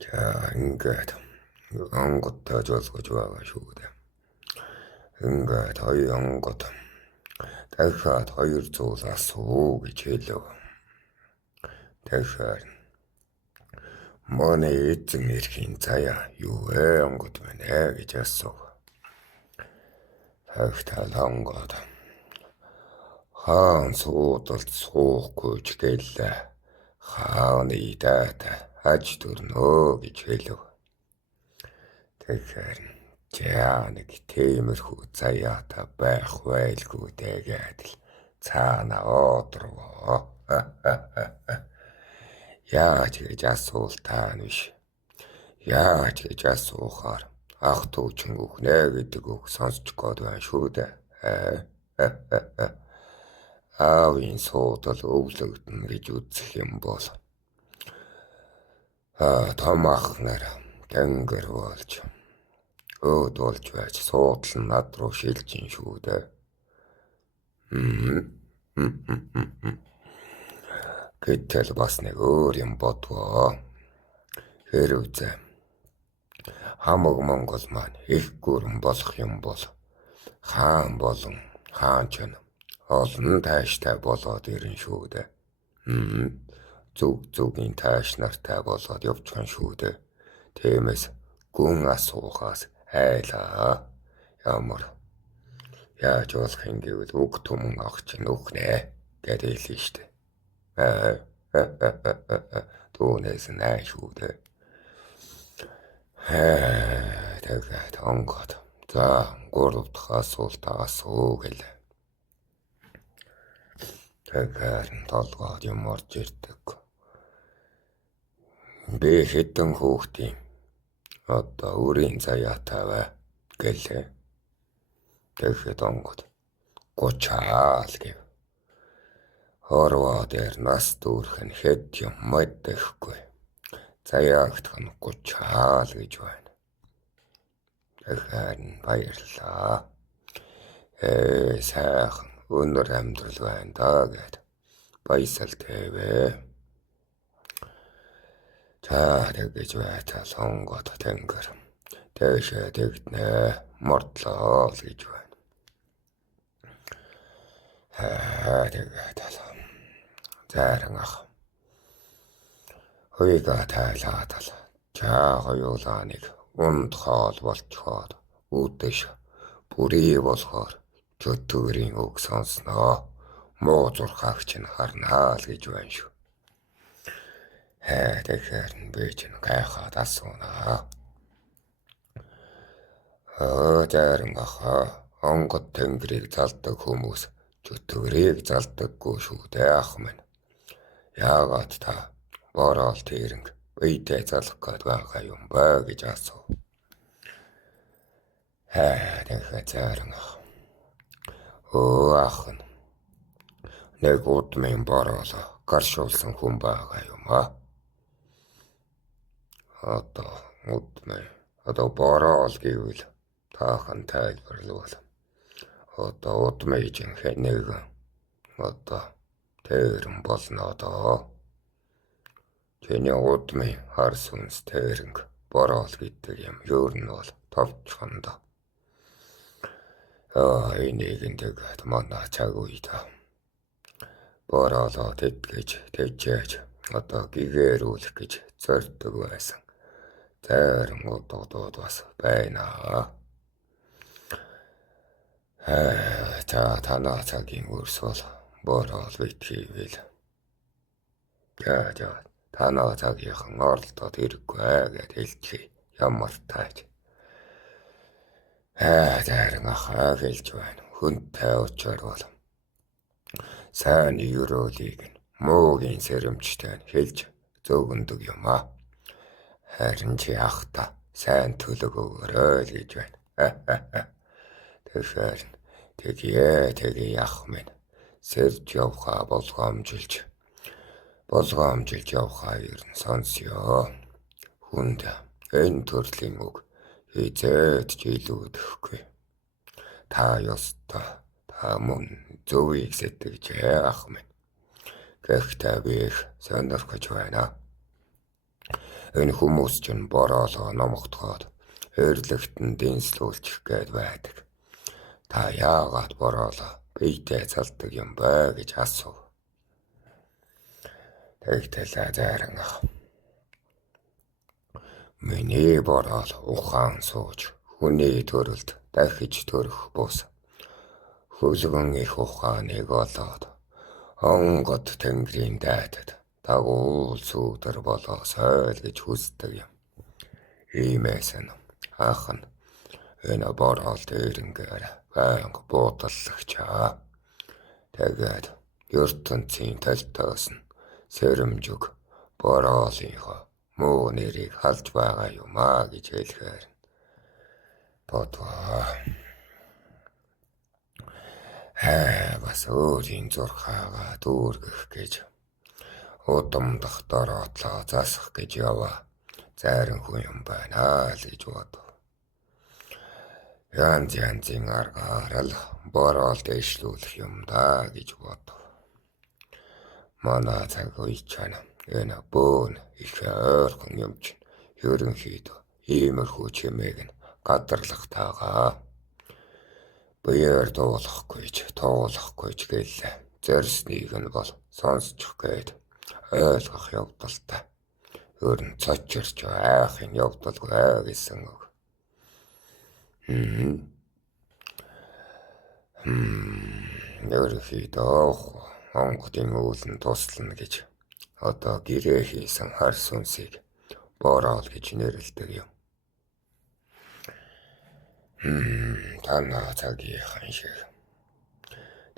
자, ингээд онгод тожоолгож байгаа шүү дээ. Ингээд хоёр онгод дахиад 200 асуу гэж хэлв. Тэгэхээр манай эзэн эрхийн заяа юу вэ онгод минь гэж асуув. Тэгтэл онгод хаан суудалд суухгүй ч гэлээ хааны дайтай аж төрнөө гэж хэлв. Тэгэхээр нэг тиймэрхүү заяатай байх байлгүй тэгээд л цаана одроо. Яаж гэж асуултаа биш. Яаж гэж асуухаар ах дүүчин үхнэ гэдэг үг сонсч гоод байна шүү дээ. Аавын суудал өвлөгдөн гэж үзэх юм бол том ах нар тэнгэр болж өөд болж байж суудал нь над руу шилж ин шүү дээ. Гэтэл бас нэг өөр юм бодвоо. Хэрвээ хамаг Монгол маань их гүрэн болох юм бол хаан болон хаанч нь олон тааштай болоод ирэн шүү дээ. Зүгийн тааш нартай болоод явчихсан шүү дээ. Тиймээс гүн асуухаас айлаа. Ямар яаж болох юм гэвэл үг түмэн ах чинь үхнэ гэдэг хэлсэн шүү дээ. Түүнээс най шүү дээ. Тэгээд онгод за 3 дахь асуултаа асуу гэлээ. Тэгэхээр толгойд юм орж ирдэг. Би хэдэн хүүхдийн одоо үрийн заяатай бай гэлээ. Тэгэхэд онгод 30 гэв. Хорвоо дээр нас дүүрэх нь хэд юм мэддэхгүй. Заяагдах нь 30 гэж байна. Тэгэхээр баярлаа. Сайхан өнөр амьдрал байна да гэд баясал тэвэ. За тэгэж байтал онгод тэнгэр дэшээ тэгнэ мордлоо л гэж байна. Тэгээд заран ах хоёугаа тайлаадал хоёулаа нэг унд хоол болчхоод үдэш бүрий болохоор чөтгөрийн үг сонсноо муу зурхаагч нь харнаа л гэж байна шүү. Тэгэхээр би чинь гайхаад асуунаа. Заран ах онгод тэнгэрийг залдаг хүмүүс чөтгөрийг залдаггүй шүү дээ ах минь. Яагаад та борол тэрэнг үйдээ залах гээд байгаа юм бэ гэж асуув. Тэгэхээр заран ах ах нь нэг удмын борол гаршуулсан хүн байгаа юм аа. Одоо борол гэвэл таахан тайлбарлавал удмын жинхэнэ нэг тэрэн болно доо. Тэний удмын хар сүнс тэрэнг борол гэдэг юм ер нь бол товчхон да. Энийг тэгээд манай цаг үйда боролоо тэтгэж тэжээж гэгэрүүлэх гэж зорддог байсан. Зарим удууд бас байна. Танаа цагийн үрс бол борол битгийвэл танаа цагийнхан оролдоод ирэхгүй гэд хэлчихье. Ямар тааж. Зарим ахаа хэлж байна. Хүнтэй очоор бол сайн ерөөлийг нь муугийн сэрэмжтэй хэлж зөөгөндөг юм аа. Харин чи ахта сайн төлөг өгөөрэй гэж байна. Тэгэхээр тэгээ ах минь сэрж явхаа болгоомжилж явхаа ер нь сонсё. Хүнд энэ төрлийн үг хизээд ч илүүдэхгүй. Та ёстой та мөн зөвийг сэтгэж ах минь. Гэхдээ би их сонирхож байна. Энэ хүмүүс чинь бороолоо номогдоход хэрлэгтэн дэнслүүлчих гээд байдаг. Та яагаад бороолоо биетэй залдаг юм бэ гэж асуув. Тэгтэл Заран ах. Миний бороол ухаан сууж хүний төрөлд дахиж төрөх бус. Хөлгөн их ухааныг олоод онгод тэнгэрийн дайтад дагуул сүүдэр болоо сойл гэж хүсдэг юм. Иймээс нь ах нь энэ бороол дээрнгээр байнга буудаллагчаа. Тэгээд ертөнцийн талтаас нь сэрэмжүг бороолынхоо муу нэрийг халж байгаа юм аа гэж хэлэхээр бодвоо. Бас өөрийн зурхаагаа дүүргэх гэж удамдах дороотлоо засах гэж яваа Заран хүн юм байна л гэж бодов. Янзын аргаар л бороол дэвшлүүлэх юм да гэж бодов. Манай цаг үе чана энэ бөөн их ойрхон юм чинь ерөнхийдөө иймэрхүү чимээг нь гадарлах таагаа. Баяр дуулахгүй ч туулахгүй ч гэлээ. Зорьсныг нь бол сонсчих гээд ойлгох явдалтай. Өөр нь цочирч айхын явдалгүй гэсэн үг. Ерөнхийдөө онгодын үүлэн туслана гэж одоо гэрээ хийсэн хар сүнсийг бороол гэж нэрлэдэг юм. Танаа цагийнхан шиг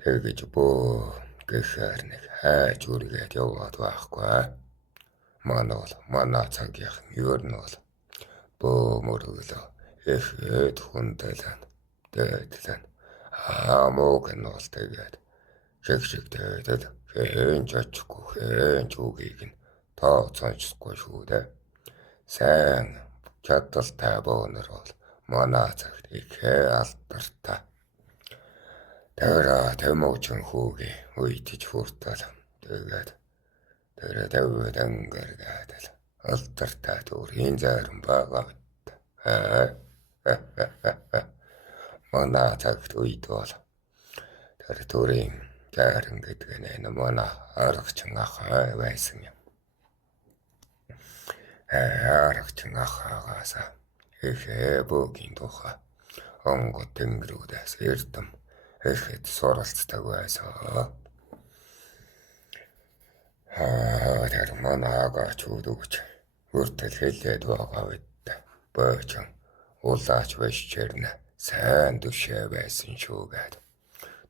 тэгэж бөө гэхээр нэг хайж үргээд яваад байхгүй. Манай цагийнхан ер нь бол бөө мөрөглөө эхэд хүндэлэн дээдлэн мууг нь бол тэгээд шиг дээдэл хэн ч очихгүй хэн ч үгийг нь тооцоочгүй шүү дээ. Сайн чадaltaй боонор бол манай цагт ихээ алдартай. Тэр тэмүүчин хүүгийн үйдэж хүртэл тэгээд ангэргээд алдартай төрийн Заран байгаа бит. Манай цагт үйд бол тэр төрийн Заран гэдэг нь манай аргачин ах байсан юм. Аргачин ахаагаас ихээ бөөгийн тухай онгод тэнгэрүүдээс эрдэм ихэд суралцдаг байсан. Тэр манай агачууд өгч хүртэл хэлээд байгаа бит. Бөөчөн улаач бишчэрнэ сайн түшээ байсан шүүгээд.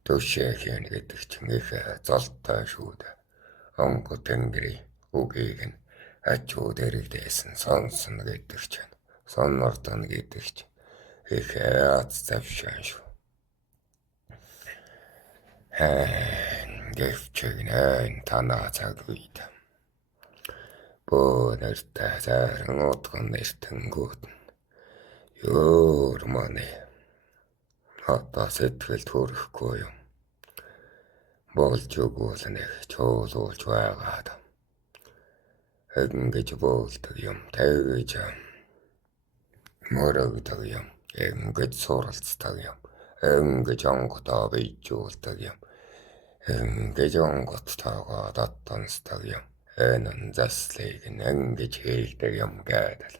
Түшээ хийн гэдэг чинь ихээ золтой шүү дээ. Онгод тэнгэрийн үгийг нь ачууд эрэгдээсэн сонсон гэдэг чинь. Соннордон гэдэг чинь ихээ аз завшаан шүү. Гэвчэгнэ танаа цаг үед бөө нэртэй Заран утган нэртэнгүүд ёр маны одоо сэтгэл төрөхгүй юм. Болж өгвөл нэг чуулуулж байгаад ингэж бөөлдөг юм тэгж мөрөгдөг юм ингэж суралцдаг юм ингэж онгодоо бийжүүлдэг юм ингэж онгодтойгоо доттонсдаг юм энэ заслыг ингэж хийдэг юм гэдэг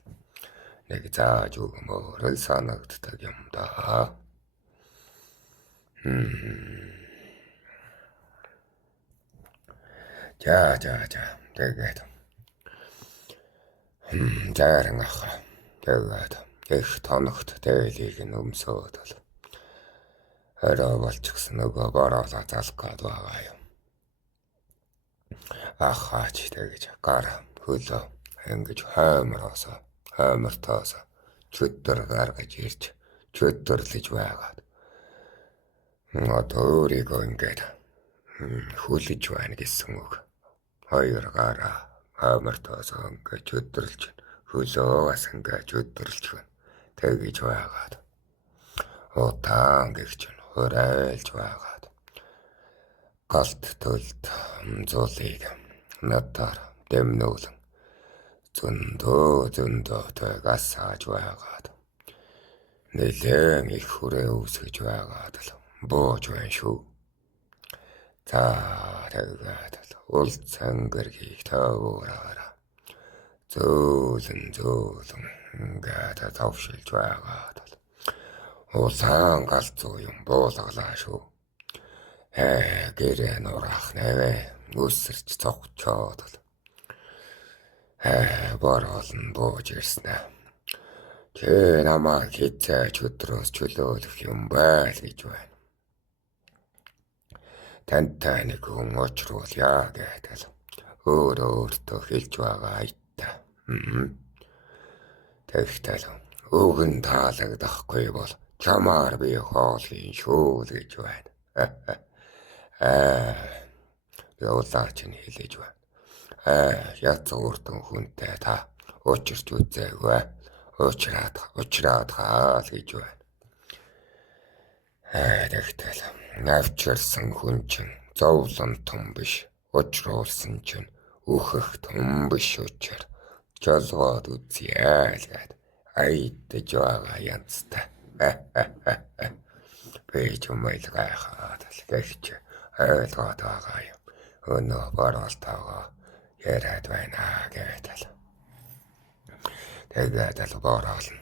нэг зааж өгмөр санагддаг юм да. За тэгээд Заран ах тэгээд их тоногт дээлийг нь өмсөөд бол орой болчихсон нөгөө бороолоо залах гээд байгаа юм. Ахаач тэгэж гар хөлөө ингэж хоймортоос чөтөр гаргаж ирж чөтөрлөж байгаад одоо өөрийгөө ингэж хүлэж байна гэсэн үг. Хоёр гараа хоймортоос ингэж чөтөрлж хөлөө бас ингэж чөтөрлж байна. Тэгэж байгаад утаан гэгч хөрөөлж байгаад галт төлд зүйлийг надаар дэмнүүлэн зөндөө тойгаас сааж байгаад нэлээд их хүрээ үүсгэж байгаад л бууж байна шүү. За тэгээд л уул цангэргийг таваараа зөөлөн ингээд тавшилж байгаад л улаан галзуу юм буулгалаа шүү. Гэрээ нураах нэвэ үсэрч цогчоод л бороолн бууж ирснэ. Чи намайг хизээч өдрөөс чөлөөлөх юм байл гэж байна. Тантай нэг хүн очруулъя гэдэл өөртөө хэлж байгаа айтаа. Тэгтэл өгөн таалагдахгүй бол чамаар би хоолын шүү л гэж байна. Явлаач нь хэлэж байна. Яц өөртөө хүнтэй та учирч үзээгүй. Учраад хаал гэж байна. Тэгтэл навчирсан хүн чинь зовлон том биш. Учруулсан чинь үхэх том биш учир. Жолгоод үзье л гэд айдж байгаа янзтай. Бэж умайл гайхаад л гэгч ойлгоод байгаа юм. Өнөө бороолтойгоо яриад байна гэдэл. Тэгээд л бороолно.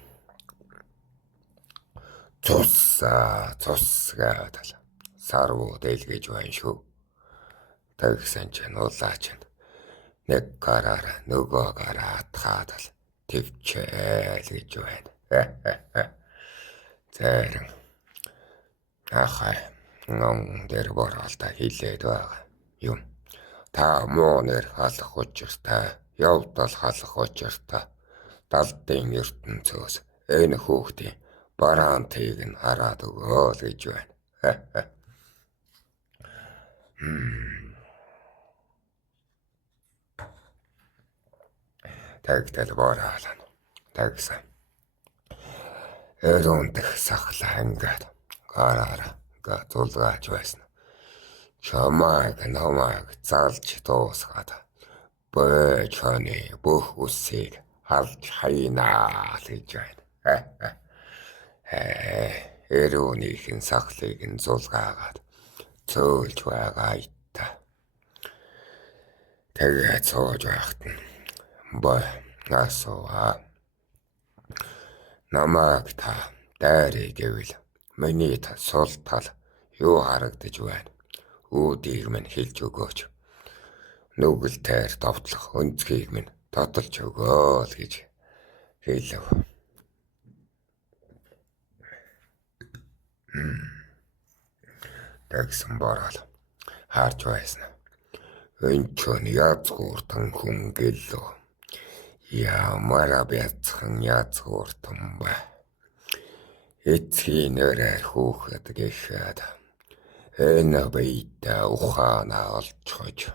Цус гэдэл сарвуу дэлгэж байна шүү. Тэгсэн чинь улаач нь нэг гараар нөгөө гараа атгаад л твчээл гэж байна. Зэрэг ахай ном дээр бороолтаа хилээд байгаа юм. Та муу нэр халах учиртай, явдал халах учиртай. Далдын ертөнцөөс энэ хүүхдийн бараантыг нь хараад өгөө л гэж байна. Тэгтэл бороолно. Тэгсэн. Өрөөндөх сахлаа ингээд гараараа зулгааж байсан. Чамайг намайг залж дуусгаад бөчөний бүх үсийг алж хайнаа л гэж байна. Өрөөнийхэн сахлыг нь зулгаагаад цөөлж байгаа итта. Тэгээд сууж байхад нь асууа. Намайг та дайрыг гэвэл миний сул тал юу харагдаж байна? Үүдийг минь хэлж өгөөч. Нүгэл тайр довтлох өнцгийг минь таталж өгөө л гэж хэлв. Тэгсэн бороол харж байсан. Өнчөн язгууртан хүн гэлөө. Ямар бяцхан язгууртан ба. Эцгийн өрөө хүүхэд гэхэд энэ бийдээ ухаанаа олцгож.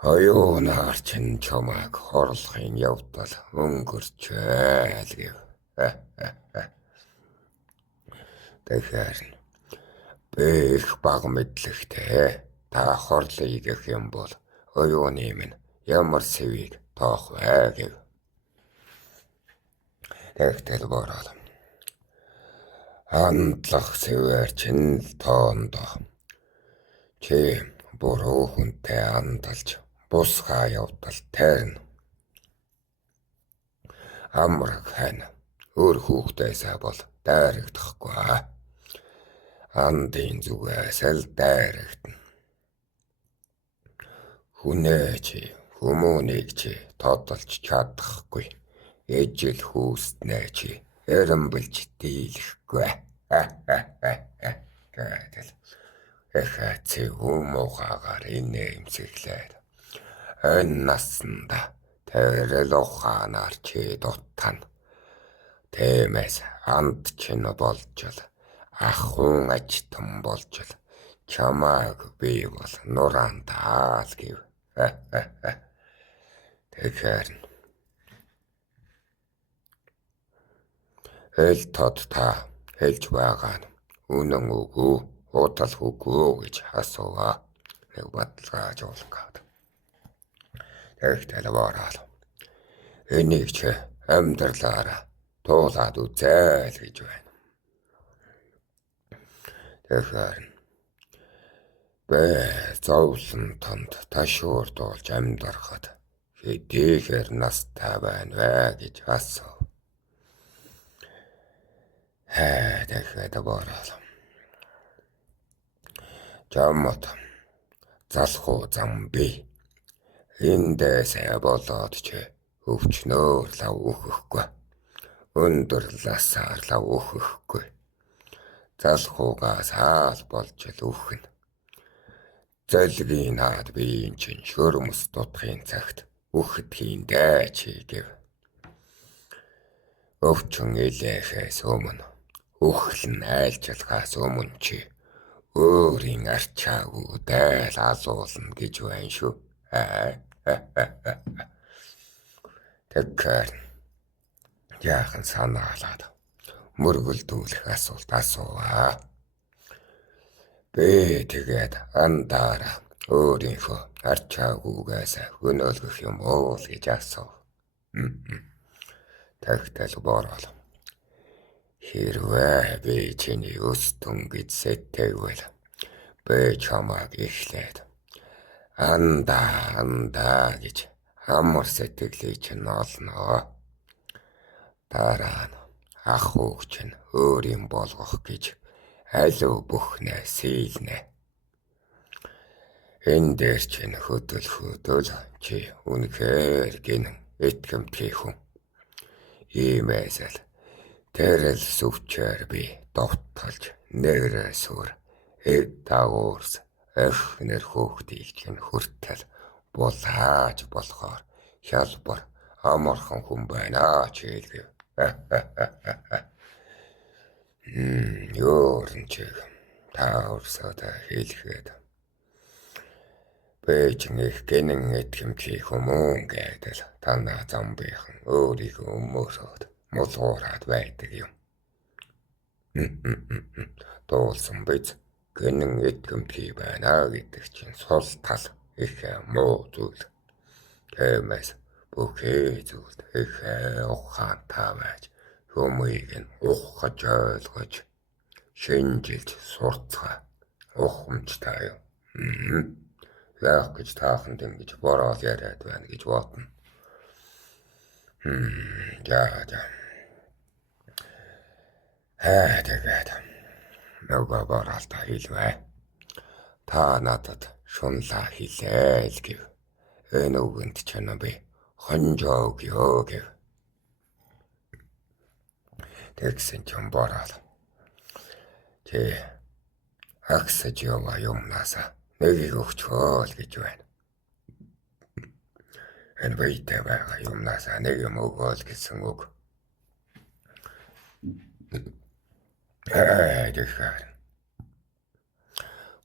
Оюунаар чин чамайг хорлохын явдал өнгөрчээл гэв. Тэгэхээр би их баг мэдлэгтэй. Та хорлыг гэх юм бол оюуны минь ямар сэвийг тоох вэ гэв. Тэгтэл бороол. Хандлах сэвэр чин л тоондоо. Чи буруу хүнтэй хандалж бусгаа явдал тайрна. Амраг хань өөр хүүхдээсээ бол дайрагдахгүй. Андын зүгээс л дайрагдана. Хүнээ чи хүмүүнийг чи тодолж чадахгүй. Ежил хүүснээ чи эрэмбэлж дийлэхгүй. Гэдэл эхэци хүмүүхагаар инээмсэглээд энэ насанда тэрэл ухаанаар чи дуттана. Тэмээс анд чин болж л ахун ажтан болж л чамайг би бол нураандаал гэв. Тэгэхээр хэл тод та хэлж байгаа нь үнэн үгүй удал үгүй гэж асууа. нэг бодлогоожуулах гээд. Тэгтэл бороо. Энийг ч амьдралаараа туулаад үзээл гэж байна. Тэгэхээр бэ зовлон тонд ташуурдуулж амьдрахад хэдийгээр настай байна вэ гэж асуув. Тэгэхээр бороо. Жаммат залхуу зам би. Эндээсээ болоод ч өвчнөөр лав өгөхгүй. Өндөр ласаар лав өгөхгүй. Залхуугаас хаал болж л үхэн. Зөлгийн наад биеийн чинь шөрмөс дутхын цагт үхэдхийн дайчи гэв. Өвчин илээхээс өмнө, үхэл нь айлчилгаас өмнө чи өөрийн арчаагүй дайл азуулна гэж байна шүү. Тэгэхээр яахан санаалаад мөргөлдүүлэх асуулт асууваа. Би тэгээд андаара өөрийнхөө арчаагүйгээс хөнөөлгөх юм уу л гэж асуув. Тэгтэл бороо. Хэрвээ би чиний өстөн гэж сэтгэвэл би чамайг эхлээд андаа гэж амар сэтгэлийг чинь олноо. Дараа нь ахуйг чинь өөрийн болгох гэж алив бүхнээ сийлнэ. Энэ дээр чинь хөдөл чи үнэхээр гинэн итгэмтгий хүн. Иймээс л тэрэл сүвчээр би довтолж нэрээ сүр дагуурс эхнэр хөөхтийг чинь хүртэл булааж болохоор хялбар амархан хүн байна чийлгэв. Ёорн чиг тааварсаа хэлэхэд бэжин их гинэн итгэмтгий хүмүүн гэдэл танаа замбийнхан өөрийгөө өмөрөөд мулуураад байдаг юм. Дуулсан биз гинэн итгэмтгий байна гэдэг чинь сул тал их муу зүйл. Тиймээс бүхий зүйлд их ухаантай байж хүмүүийг нь ухаж ойлгож шинжилж сурцгаа ухамжтай юм. Яах гэж тааханд ингэж бороод яриад байна гэж бодно. Тэгээд нөгөө бороолтоо хэлвэ. Та надад шунлаа хэлээ л гэв. Энэ үгэнд чинь би хонжоо гэв. Тэгсэн чинь бороо. Тэ аксаж яваа юмнасаа нэгийг өгчөө л гэж байна. Энэ бийтэй байгаа юмнасаа нэг юм өгөөл гэсэн үг. Тэгэхээр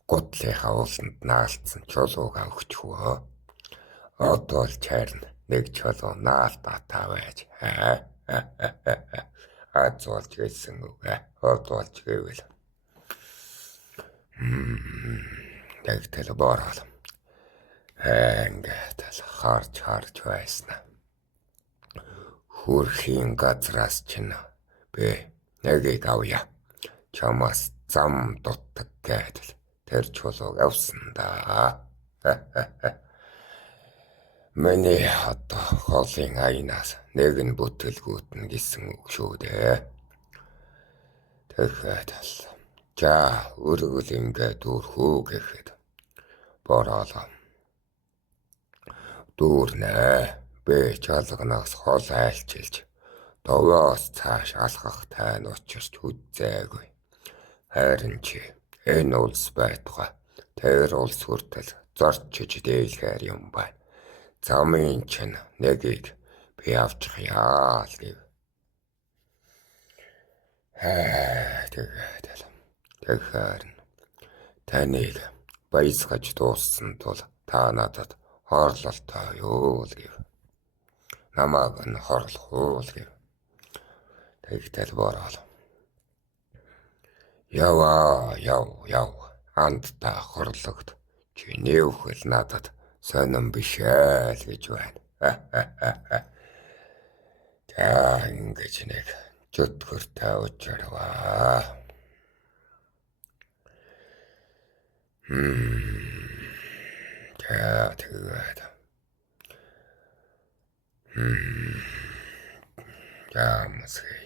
гутлынхаа ууланд наалтсан чулуугаа өгчхөө. Одоо л чарна нэг чулуу наалтаатай байж. Азуулж гэсэн үг. Одуулж гэвэл. Тэгтэл бороо. Ингээд л харж байснаа. Хүрхийн газраас чинь би нэгийг авъя. Чамаас зам дутдаг гэдэл тэр чулууг авсан да. Миний одоо холын аянаас нэг нь бүтэлгүүтэн гэсэн үг шүү дээ. Тэгэхээр л за өргөл ингээд дүүрхүү гэхэд бороо. Дүүрнэ. Би чалганаас хол айлчилж довоос цааш алхах тань учирч үзээгүй. Харин чи энэ улс байтугай тэр улс хүртэл зорчиж дийлэхээр юм байна. Замын чинь нэгийг би авчих яа л гэв. Тэгэхээр таныг баясгаж дууссан тул та надад хорлолтой юу л гэв. Намааг нь хорлох уу л гэв. Тэгтэл бороо. Яв. Андтаа хорлогд. Чиний үхэл надад сонирн биш ээ л гэж байна. За ингэж нэг чөтгөр тавьж чарваа. За тэгээд. За мсгэ.